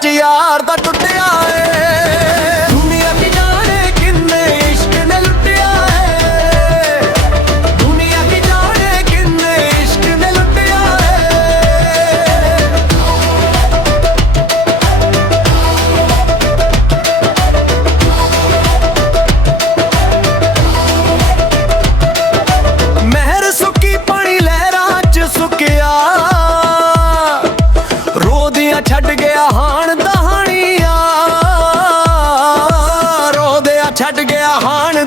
सच यार दा टुटिया है। दुनिया की जाने किन्ने इश्क ने लुटिया है। दुनिया की जाने किन्ने इश्क ने लुटिया है। महर सुकी पानी लहरां च सुकिया, रोदियां छड्ड गया हाण दहानिया। रोदियां छड्ड गया हाण